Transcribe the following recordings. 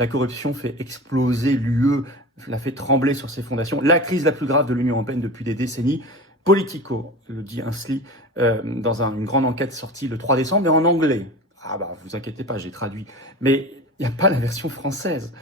La corruption fait exploser l'UE, la fait trembler sur ses fondations. La crise la plus grave de l'Union européenne depuis des décennies. Politico, le dit Ainsley, dans une grande enquête sortie le 3 décembre, mais en anglais. Ah bah, vous inquiétez pas, j'ai traduit. Mais il n'y a pas la version française.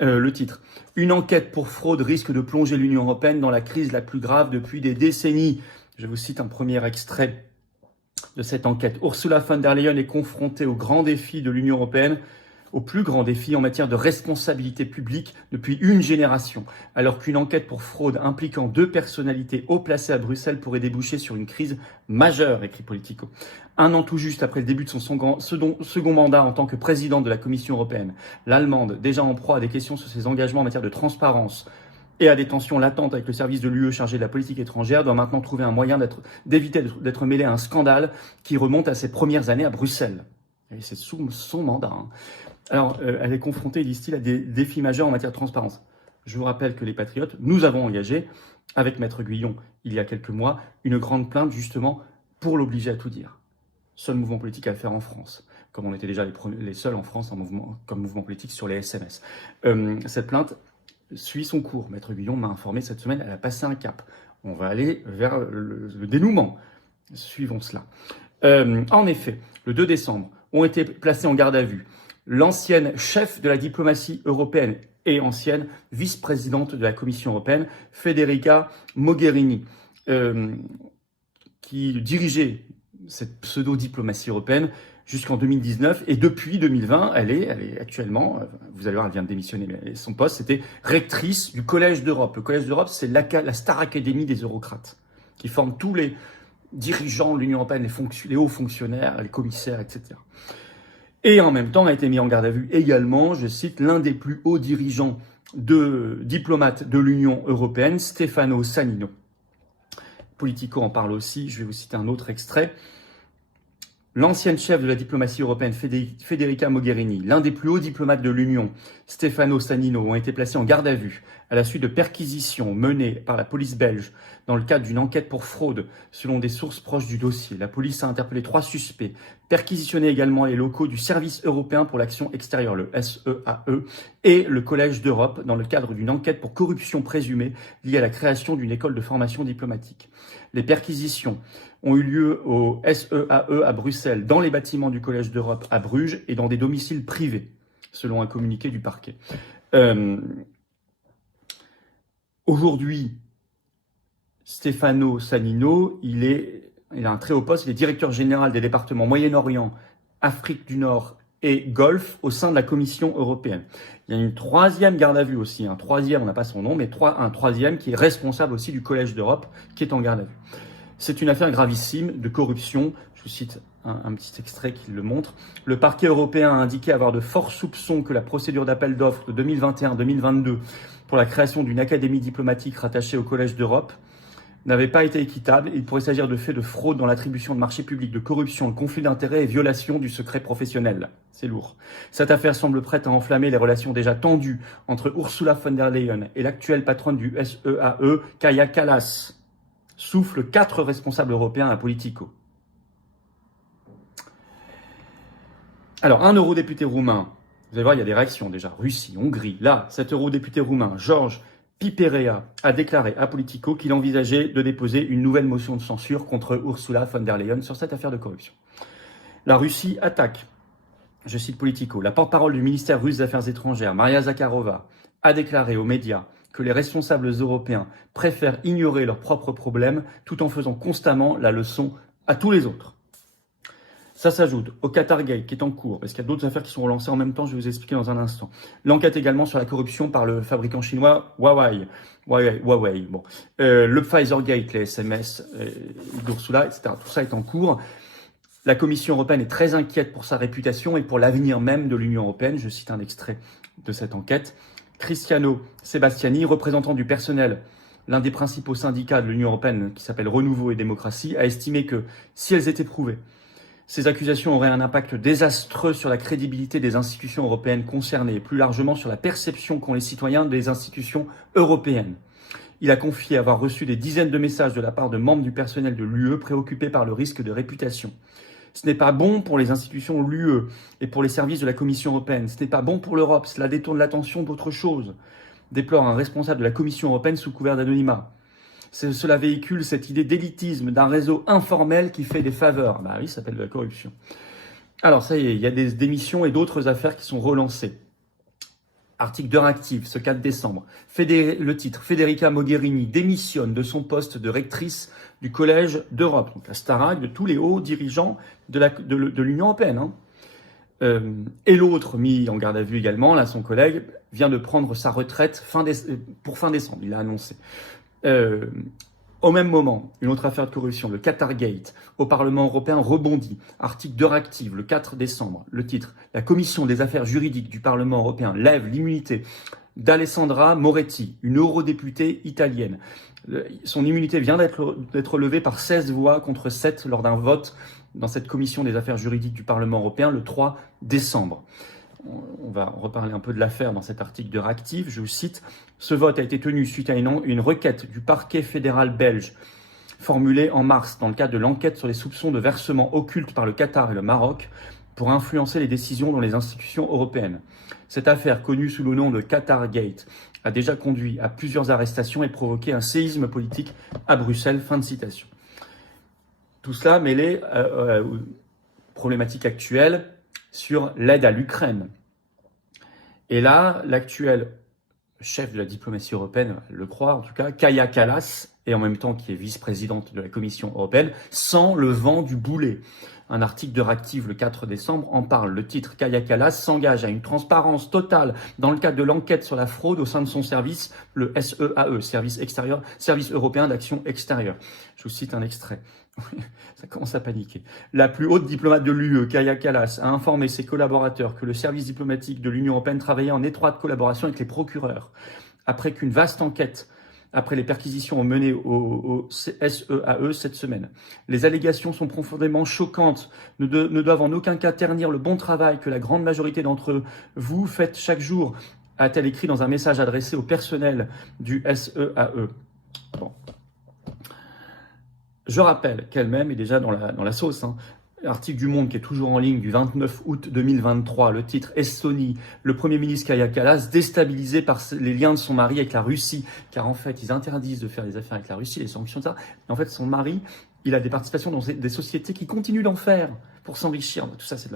Le titre. Une enquête pour fraude risque de plonger l'Union européenne dans la crise la plus grave depuis des décennies. Je vous cite un premier extrait de cette enquête. Ursula von der Leyen est confrontée au grand défi de l'Union européenne, au plus grand défi en matière de responsabilité publique depuis une génération, alors qu'une enquête pour fraude impliquant 2 personnalités haut placées à Bruxelles pourrait déboucher sur une crise majeure, écrit Politico. 1 an tout juste après le début de son second mandat en tant que présidente de la Commission européenne, l'Allemande, déjà en proie à des questions sur ses engagements en matière de transparence et à des tensions latentes avec le service de l'UE chargé de la politique étrangère, doit maintenant trouver un moyen d'éviter d'être mêlée à un scandale qui remonte à ses premières années à Bruxelles. Et c'est sous son mandat. Alors, elle est confrontée, disent-ils, à des défis majeurs en matière de transparence. Je vous rappelle que les Patriotes, nous avons engagé, avec Maître Guillon, il y a quelques mois, une grande plainte justement pour l'obliger à tout dire. Seul mouvement politique à le faire en France, comme on était déjà les seuls en France comme mouvement politique sur les SMS. Cette plainte suit son cours. Maître Guillon m'a informé cette semaine, elle a passé un cap. On va aller vers le dénouement. Suivons cela. En effet, le 2 décembre, ont été placés en garde à vue l'ancienne chef de la diplomatie européenne et ancienne vice-présidente de la Commission européenne, Federica Mogherini, qui dirigeait cette pseudo-diplomatie européenne jusqu'en 2019. Et depuis 2020, elle est actuellement, vous allez voir, elle vient de démissionner, mais son poste, c'était rectrice du Collège d'Europe. Le Collège d'Europe, c'est la Star Academy des eurocrates, qui forme tous les dirigeants de l'Union européenne, les hauts fonctionnaires, les commissaires, etc. Et en même temps a été mis en garde à vue également, je cite, l'un des plus hauts dirigeants diplomates de l'Union européenne, Stefano Sannino. Politico en parle aussi, je vais vous citer un autre extrait. L'ancienne chef de la diplomatie européenne, Federica Mogherini, l'un des plus hauts diplomates de l'Union, Stefano Sannino, ont été placés en garde à vue à la suite de perquisitions menées par la police belge dans le cadre d'une enquête pour fraude, selon des sources proches du dossier. La police a interpellé 3 suspects, perquisitionné également les locaux du Service européen pour l'action extérieure, le SEAE, et le Collège d'Europe dans le cadre d'une enquête pour corruption présumée liée à la création d'une école de formation diplomatique. Les perquisitions ont eu lieu au SEAE à Bruxelles, dans les bâtiments du Collège d'Europe à Bruges et dans des domiciles privés, selon un communiqué du parquet. Aujourd'hui, Stefano Sannino, il a un très haut poste, il est directeur général des départements Moyen-Orient, Afrique du Nord et Golfe au sein de la Commission européenne. Il y a une 3e garde à vue aussi, un 3e, on n'a pas son nom, mais un 3e qui est responsable aussi du Collège d'Europe, qui est en garde à vue. C'est une affaire gravissime de corruption. Je vous cite un petit extrait qui le montre. Le parquet européen a indiqué avoir de forts soupçons que la procédure d'appel d'offres de 2021-2022 pour la création d'une académie diplomatique rattachée au Collège d'Europe n'avait pas été équitable. Il pourrait s'agir de faits de fraude dans l'attribution de marchés publics, de corruption, de conflit d'intérêts et violation du secret professionnel. C'est lourd. Cette affaire semble prête à enflammer les relations déjà tendues entre Ursula von der Leyen et l'actuelle patronne du SEAE, Kaja Kallas. Souffle 4 responsables européens à Politico. Alors, un eurodéputé roumain, vous allez voir, il y a des réactions déjà. Russie, Hongrie. Là, cet eurodéputé roumain, George Piperea, a déclaré à Politico qu'il envisageait de déposer une nouvelle motion de censure contre Ursula von der Leyen sur cette affaire de corruption. La Russie attaque, je cite Politico, la porte-parole du ministère russe des Affaires étrangères, Maria Zakharova, a déclaré aux médias que les responsables européens préfèrent ignorer leurs propres problèmes tout en faisant constamment la leçon à tous les autres. Ça s'ajoute au Qatargate qui est en cours, parce qu'il y a d'autres affaires qui sont relancées en même temps, je vais vous expliquer dans un instant. L'enquête également sur la corruption par le fabricant chinois Huawei. Bon. Le Pfizergate, les SMS d'Ursula, etc. Tout ça est en cours. La Commission européenne est très inquiète pour sa réputation et pour l'avenir même de l'Union européenne. Je cite un extrait de cette enquête. Cristiano Sebastiani, représentant du personnel, l'un des principaux syndicats de l'Union européenne qui s'appelle Renouveau et Démocratie, a estimé que si elles étaient prouvées, ces accusations auraient un impact désastreux sur la crédibilité des institutions européennes concernées et plus largement sur la perception qu'ont les citoyens des institutions européennes. Il a confié avoir reçu des dizaines de messages de la part de membres du personnel de l'UE préoccupés par le risque de réputation. Ce n'est pas bon pour les institutions de l'UE et pour les services de la Commission européenne. Ce n'est pas bon pour l'Europe. Cela détourne l'attention d'autre chose, déplore un responsable de la Commission européenne sous couvert d'anonymat. Cela véhicule cette idée d'élitisme, d'un réseau informel qui fait des faveurs. Bah oui, ça s'appelle de la corruption. Alors ça y est, il y a des démissions et d'autres affaires qui sont relancées. Article de réactive, ce 4 décembre. Le titre, Federica Mogherini démissionne de son poste de rectrice du Collège d'Europe. Donc la Starac de tous les hauts dirigeants de l'Union européenne. Hein. Et l'autre, mis en garde à vue également, là son collègue, vient de prendre sa retraite pour fin décembre, il l'a annoncé. Au même moment, une autre affaire de corruption, le Qatargate, au Parlement européen rebondit. Article de réactive, le 4 décembre. Le titre, la Commission des affaires juridiques du Parlement européen lève l'immunité d'Alessandra Moretti, une eurodéputée italienne. Son immunité vient d'être levée par 16 voix contre 7 lors d'un vote dans cette Commission des affaires juridiques du Parlement européen le 3 décembre. On va reparler un peu de l'affaire dans cet article de réactive. Je vous cite, ce vote a été tenu suite à une requête du parquet fédéral belge formulée en mars dans le cadre de l'enquête sur les soupçons de versements occultes par le Qatar et le Maroc pour influencer les décisions dans les institutions européennes. Cette affaire, connue sous le nom de Qatargate, a déjà conduit à plusieurs arrestations et provoqué un séisme politique à Bruxelles. Fin de citation. Tout cela mêlé aux problématiques actuelles sur l'aide à l'Ukraine. Et là, l'actuel chef de la diplomatie européenne, le croit en tout cas, Kaja Kallas, et en même temps qui est vice-présidente de la Commission européenne, sent le vent du boulet. Un article de réactive le 4 décembre en parle. Le titre, Kaja Kallas s'engage à une transparence totale dans le cadre de l'enquête sur la fraude au sein de son service, le SEAE, Service européen d'action extérieure. Je vous cite un extrait. Ça commence à paniquer. La plus haute diplomate de l'UE, Kaja Kallas, a informé ses collaborateurs que le service diplomatique de l'Union européenne travaillait en étroite collaboration avec les procureurs. Après qu'une vaste enquête, après les perquisitions menées au SEAE cette semaine. Les allégations sont profondément choquantes, ne doivent en aucun cas ternir le bon travail que la grande majorité d'entre vous faites chaque jour, a-t-elle écrit dans un message adressé au personnel du SEAE. Bon. Je rappelle qu'elle-même est déjà dans la sauce. Hein. Article du Monde qui est toujours en ligne du 29 août 2023, le titre Estonie, le Premier ministre Kaja Kallas déstabilisé par les liens de son mari avec la Russie, car en fait ils interdisent de faire des affaires avec la Russie, les sanctions de ça, et en fait son mari, il a des participations dans des sociétés qui continuent d'en faire pour s'enrichir, tout ça c'est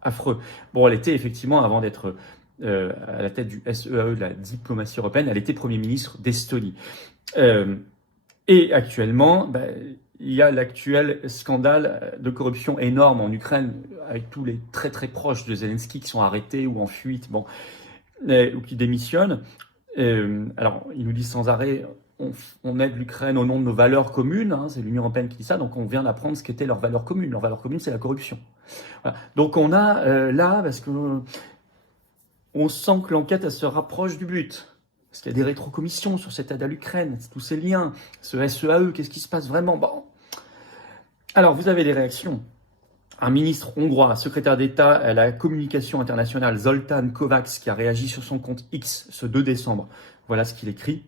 affreux. Bon, elle était effectivement, avant d'être à la tête du SEAE, de la diplomatie européenne, elle était Premier ministre d'Estonie. Et actuellement, il y a l'actuel scandale de corruption énorme en Ukraine, avec tous les très très proches de Zelensky qui sont arrêtés ou en fuite, ou qui démissionnent. Alors, ils nous disent sans arrêt, on aide l'Ukraine au nom de nos valeurs communes, hein, c'est l'Union européenne qui dit ça, donc on vient d'apprendre ce qu'étaient leurs valeurs communes. Leurs valeurs communes, c'est la corruption. Voilà. Donc on a là, parce que on sent que l'enquête, elle se rapproche du but. Parce qu'il y a des rétrocommissions sur cette aide à l'Ukraine, tous ces liens, ce SEAE, qu'est-ce qui se passe vraiment? Bon. Alors, vous avez des réactions. Un ministre hongrois, secrétaire d'État à la communication internationale, Zoltán Kovács, qui a réagi sur son compte X ce 2 décembre. Voilà ce qu'il écrit.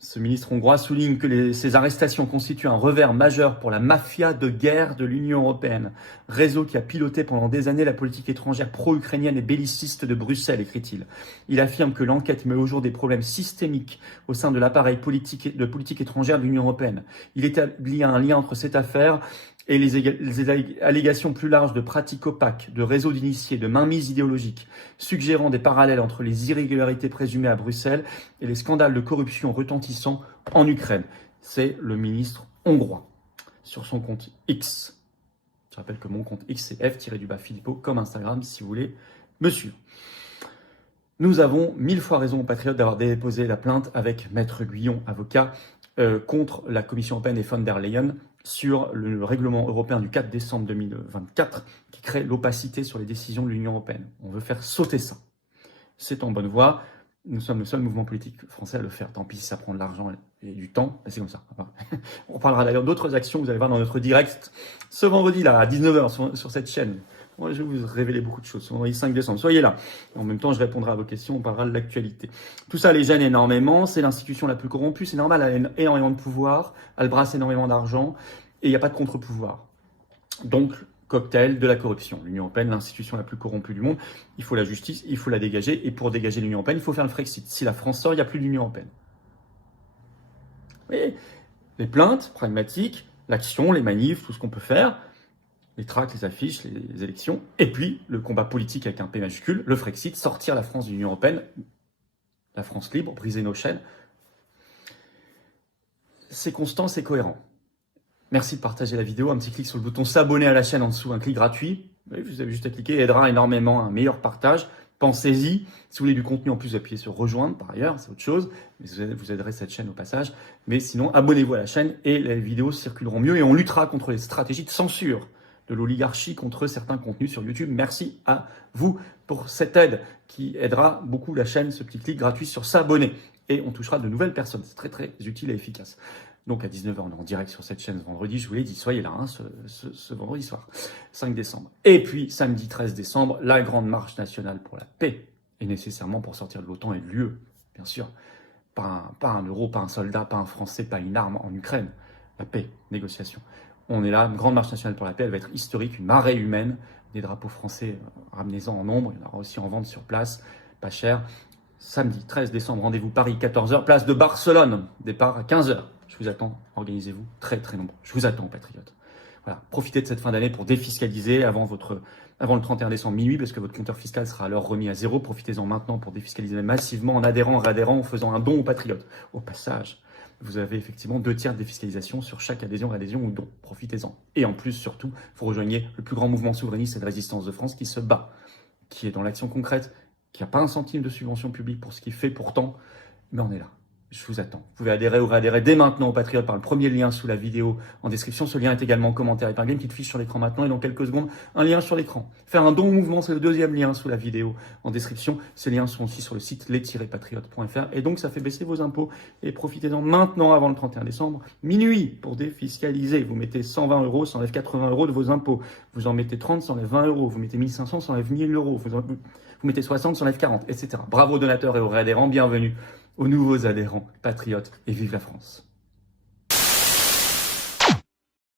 Ce ministre hongrois souligne que ces arrestations constituent un revers majeur pour la mafia de guerre de l'Union européenne, réseau qui a piloté pendant des années la politique étrangère pro-ukrainienne et belliciste de Bruxelles, écrit-il. Il affirme que l'enquête met au jour des problèmes systémiques au sein de l'appareil politique étrangère de l'Union européenne. Il établit un lien entre cette affaire et les allégations plus larges de pratiques opaques, de réseaux d'initiés, de mainmise idéologique, suggérant des parallèles entre les irrégularités présumées à Bruxelles et les scandales de corruption retentissants en Ukraine. C'est le ministre hongrois sur son compte X. Je rappelle que mon compte X, c'est F-Philippot, comme Instagram, si vous voulez me suivre. Nous avons 1000 fois raison aux patriotes d'avoir déposé la plainte avec Maître Guyon, avocat, contre la Commission européenne et von der Leyen sur le règlement européen du 4 décembre 2024 qui crée l'opacité sur les décisions de l'Union européenne. On veut faire sauter ça. C'est en bonne voie. Nous sommes le seul mouvement politique français à le faire. Tant pis si ça prend de l'argent et du temps, mais c'est comme ça. On parlera d'ailleurs d'autres actions, vous allez voir dans notre direct ce vendredi là à 19h sur cette chaîne. Moi, je vais vous révéler beaucoup de choses. Ce vendredi 5 décembre, soyez là. En même temps, je répondrai à vos questions, on parlera de l'actualité. Tout ça les gêne énormément, c'est l'institution la plus corrompue, c'est normal, elle a énormément de pouvoir, elle brasse énormément d'argent, et il n'y a pas de contre-pouvoir. Donc, cocktail de la corruption. L'Union européenne, l'institution la plus corrompue du monde, il faut la justice, il faut la dégager, et pour dégager l'Union européenne, il faut faire le Frexit. Si la France sort, il n'y a plus d'Union européenne. Vous voyez, les plaintes pragmatiques, l'action, les manifs, tout ce qu'on peut faire, les tracts, les affiches, les élections, et puis le combat politique avec un P majuscule, le Frexit, sortir la France de l'Union européenne, la France libre, briser nos chaînes. C'est constant, c'est cohérent. Merci de partager la vidéo, un petit clic sur le bouton s'abonner à la chaîne en dessous, un clic gratuit. Vous avez juste à cliquer, aidera énormément à un meilleur partage. Pensez-y. Si vous voulez du contenu en plus, appuyez sur rejoindre par ailleurs, c'est autre chose. Mais vous aiderez cette chaîne au passage. Mais sinon, abonnez-vous à la chaîne et les vidéos circuleront mieux et on luttera contre les stratégies de censure de l'oligarchie contre certains contenus sur YouTube. Merci à vous pour cette aide qui aidera beaucoup la chaîne, ce petit clic gratuit sur s'abonner. Et on touchera de nouvelles personnes. C'est très très utile et efficace. Donc à 19h, on est en direct sur cette chaîne ce vendredi. Je vous l'ai dit, soyez là ce vendredi soir, 5 décembre. Et puis samedi 13 décembre, la grande marche nationale pour la paix. Et nécessairement pour sortir de l'OTAN et de l'UE, bien sûr. Pas un euro, pas un soldat, pas un Français, pas une arme en Ukraine. La paix, négociation. On est là, une grande marche nationale pour la paix, elle va être historique, une marée humaine, des drapeaux français, ramenez-en en nombre, il y en aura aussi en vente sur place, pas cher. Samedi 13 décembre, rendez-vous Paris, 14h, place de Barcelone, départ à 15h. Je vous attends, organisez-vous, très très nombreux. Je vous attends, patriotes. Voilà, profitez de cette fin d'année pour défiscaliser avant le 31 décembre minuit, parce que votre compteur fiscal sera alors remis à zéro. Profitez-en maintenant pour défiscaliser massivement en adhérant, en réadhérant, en faisant un don aux patriotes. Au passage, vous avez effectivement 2 tiers de défiscalisation sur chaque adhésion, réadhésion ou don. Profitez-en. Et en plus, surtout, vous rejoignez le plus grand mouvement souverainiste et de résistance de France qui se bat, qui est dans l'action concrète, qui n'a pas un centime de subvention publique pour ce qu'il fait pourtant, mais on est là. Je vous attends. Vous pouvez adhérer ou réadhérer dès maintenant au Patriote par le premier lien sous la vidéo en description. Ce lien est également en commentaire épinglé, une petite fiche sur l'écran maintenant et dans quelques secondes, un lien sur l'écran. Faire un don au mouvement, c'est le deuxième lien sous la vidéo en description. Ces liens sont aussi sur le site les-patriotes.fr et donc ça fait baisser vos impôts et profitez-en maintenant avant le 31 décembre, minuit, pour défiscaliser. Vous mettez 120 €, ça enlève 80 € de vos impôts. Vous en mettez 30, ça enlève 20 €. Vous mettez 1500, ça enlève 1000 €. Vous mettez 60, ça enlève 40, etc. Bravo aux donateurs et aux réadhérents, bienvenue aux nouveaux adhérents patriotes et vive la France.